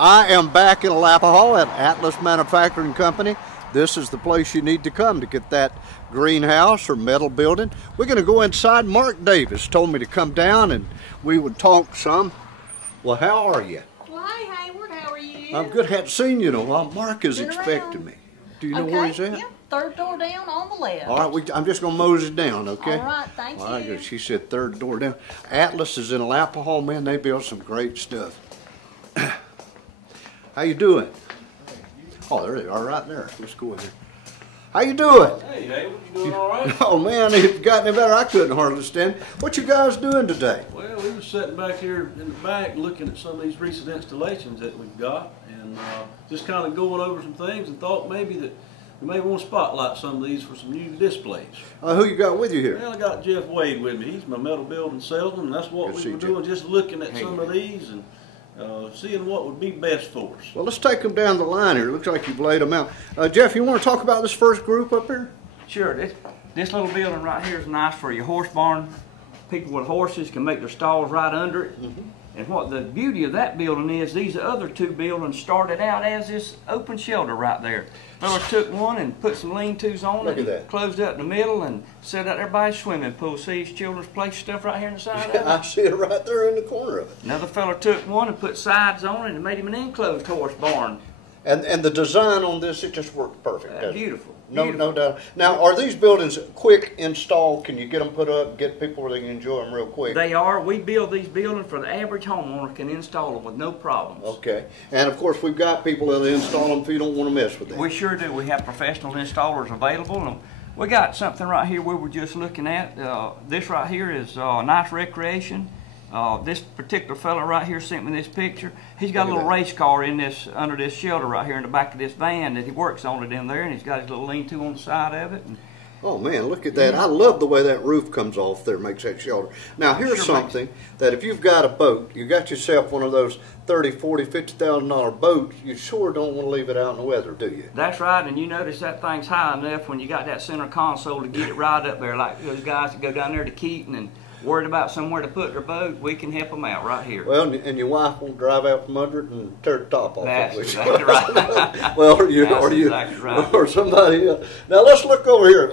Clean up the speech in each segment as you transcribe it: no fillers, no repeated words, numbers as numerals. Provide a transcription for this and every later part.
I am back in Arapahoe at Atlas Manufacturing Company. This is the place you need to come to get that greenhouse or metal building. We're going to go inside. Mark Davis told me to come down and we would talk some. Well, how are you? Well, hey, Hayward, how are you? I'm good. Hadn't seen you in a while. Mark is Been expecting around. me. Do you know where he's at? Yeah, third door down on the left. All right, I'm just going to mose it down, okay? All right, thank All right, you. good. She said third door down. Atlas is in Arapahoe, man. They build some great stuff. How you doing? Oh, there they are right there. Let's go in here. How you doing? Hey, Hayward, you doing all right? Oh, man, it got any better. I couldn't hardly stand. What you guys doing today? Well, we were sitting back here in the back looking at some of these recent installations that we've got and just kind of going over some things and thought maybe that we may want to spotlight some of these for some new displays. Who you got with you here? Well, I got Jeff Wade with me. He's my metal building salesman, and that's what Good to we see were you, doing, just looking at some of these and seeing what would be best for us. Well, let's take them down the line here. Looks like you've laid them out. Jeff, you want to talk about this first group up here? Sure. This little building right here is nice for your horse barn. People with horses can make their stalls right under it. And what the beauty of that building is, these other two buildings started out as this open shelter right there. Fellas took one and put some lean-tos on Look it, at that. closed up in the middle, and set out everybody's swimming pool. See these children's play stuff right here on the side of it? I see it right there in the corner of it. Another fella took one and put sides on it and made him an enclosed horse barn. And the design on this, it just worked perfect. doesn't it? Beautiful. No, Beautiful. no doubt. Now, are these buildings quick install? Can you get them put up, get people where they can enjoy them real quick? They are. We build these buildings for the average homeowner can install them with no problems. Okay. And of course, we've got people that'll install them if you don't want to mess with them. We sure do. We have professional installers available. And we got something right here we were just looking at. This right here is nice recreation. This particular fella right here sent me this picture. He's got a little race car in this under this shelter right here in the back of this van that he works on it in there, and he's got his little lean-to on the side of it. And Oh man, look at that. I love the way that roof comes off there, makes that shelter. Now here's Sure something that if you've got a boat, you got yourself one of those $30,000, $40,000, $50,000 boats, you sure don't want to leave it out in the weather, do you? That's right, and you notice that thing's high enough when you got that center console to get it right up there, like those guys that go down there to Keaton and worried about somewhere to put their boat. We can help them out right here. Well, and your wife won't drive out from under it and tear the top off. That's of it. exactly right. Well, That's exactly right. or somebody else. Now let's look over here.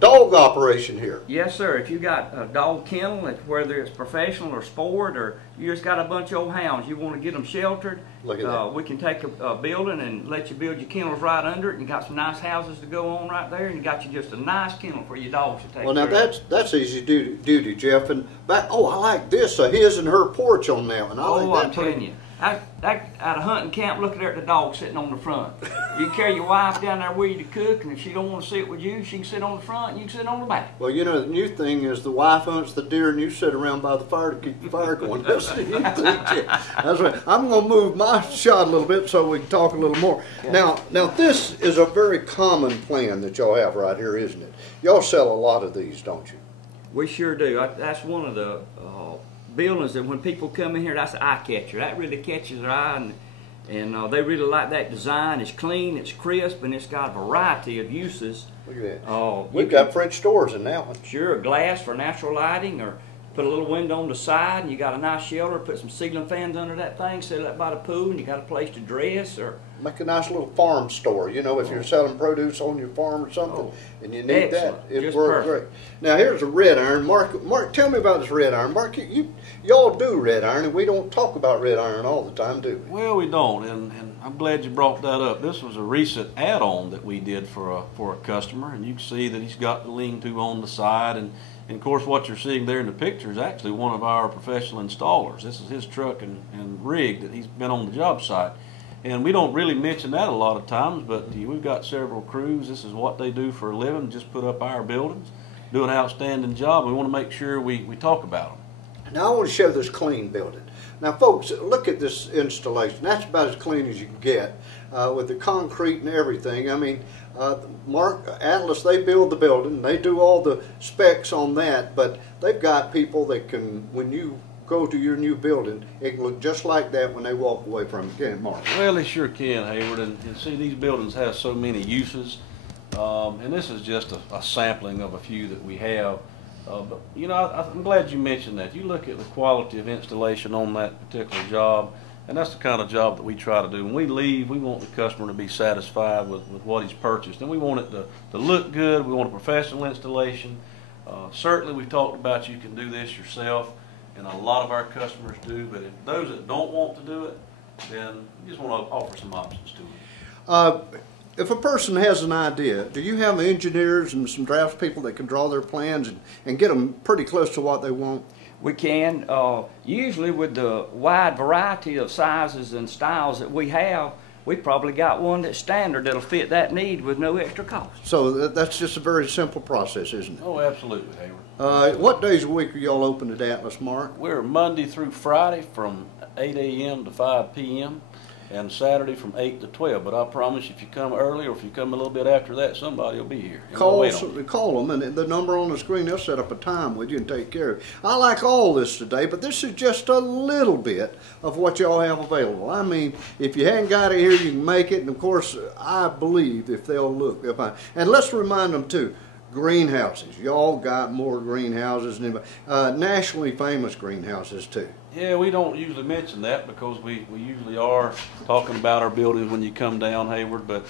Dog operation here. Yes, sir. If you got a dog kennel, whether it's professional or sport, or you just got a bunch of old hounds, you want to get them sheltered, Look at that. we can take a building and let you build your kennels right under it. And you got some nice houses to go on right there, and you got you just a nice kennel for your dogs to take Well, now care of. that's easy duty, Jeff. And back, I like this. His and her porch on that one. I like that I'm telling you. At a hunting camp, look at the dog sitting on the front. You can carry your wife down there with you to cook, and if she don't want to sit with you, she can sit on the front and you can sit on the back. Well, you know, the new thing is the wife hunts the deer and you sit around by the fire to keep the fire going. That's the new thing. That's right. I'm going to move my shot a little bit so we can talk a little more. Now, this is a very common plan that y'all have right here, isn't it? Y'all sell a lot of these, don't you? We sure do. That's one of the buildings that when people come in here, that's an eye catcher. That really catches their eye, and they really like that design. It's clean, it's crisp, and it's got a variety of uses. Look at that. You We've can- got French doors in that one. Sure, glass for natural lighting, or put a little window on the side, and you got a nice shelter. Put some ceiling fans under that thing, set it up by the pool, and you got a place to dress. Or Make a nice little farm store, you know, if you're selling produce on your farm or something, and you need excellent. that, it Just works great. perfect. Now here's a red iron. Mark, tell me about this red iron. Mark, y'all do red iron, and we don't talk about red iron all the time, do we? Well, we don't, and I'm glad you brought that up. This was a recent add-on that we did for a customer, and you can see that he's got the lean-to on the side, and of course what you're seeing there in the picture is actually one of our professional installers. This is his truck and rig that he's been on the job site. And we don't really mention that a lot of times, but we've got several crews. This is what they do for a living, just put up our buildings, do an outstanding job. We want to make sure we talk about them. Now I want to show this clean building. Now folks, look at this installation. That's about as clean as you can get with the concrete and everything. I mean, Mark, Atlas, they build the building. They do all the specs on that, but they've got people that can, when you go to your new building, it can look just like that when they walk away from it, can't it, Mark? Well, they sure can, Hayward, and see, these buildings have so many uses, and this is just a sampling of a few that we have. But you know, I'm glad you mentioned that. You look at the quality of installation on that particular job, and that's the kind of job that we try to do. When we leave, we want the customer to be satisfied with what he's purchased, and we want it to look good. We want a professional installation. Certainly, we've talked about you can do this yourself, and a lot of our customers do. But if those that don't want to do it, then we just want to offer some options to them. If a person has an idea, do you have engineers and some draftspeople that can draw their plans and get them pretty close to what they want? We can. Usually with the wide variety of sizes and styles that we have, we probably got one that's standard that'll fit that need with no extra cost. So that's just a very simple process, isn't it? Oh, absolutely, Hayward. What days a week are y'all open at Atlas, Mark? We're Monday through Friday from 8 a.m. to 5 p.m. and Saturday from 8 to 12. But I promise, if you come early or if you come a little bit after that, somebody will be here. Call them, and the number on the screen, they'll set up a time with you and take care of it. I like all this today, but this is just a little bit of what y'all have available. I mean, if you hadn't got it here, you can make it, and of course, I believe if they'll look, they'll find. And let's remind them too, greenhouses. Y'all got more greenhouses than anybody. Nationally famous greenhouses too. Yeah, we don't usually mention that because we usually are talking about our buildings when you come down, Hayward, but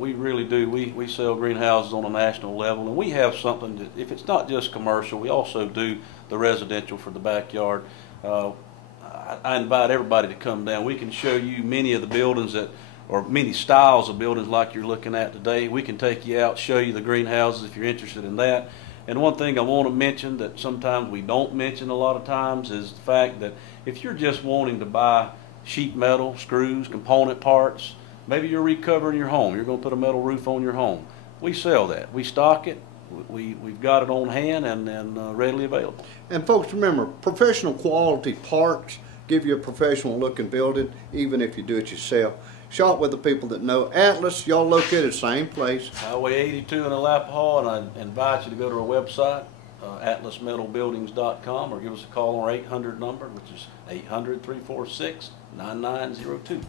we really do. We sell greenhouses on a national level, and we have something that, if it's not just commercial, we also do the residential for the backyard. I invite everybody to come down. We can show you many of the buildings or many styles of buildings like you're looking at today. We can take you out, show you the greenhouses if you're interested in that. And one thing I want to mention that sometimes we don't mention a lot of times is the fact that if you're just wanting to buy sheet metal, screws, component parts, maybe you're recovering your home, you're going to put a metal roof on your home, we sell that. We stock it. We've got it on hand and readily available. And folks, remember, professional quality parts give you a professional looking building, even if you do it yourself. Shop with the people that know. Atlas, y'all located same place. Highway 82 in Alapaha, and I invite you to go to our website, atlasmetalbuildings.com, or give us a call on our 800 number, which is 800-346-9902.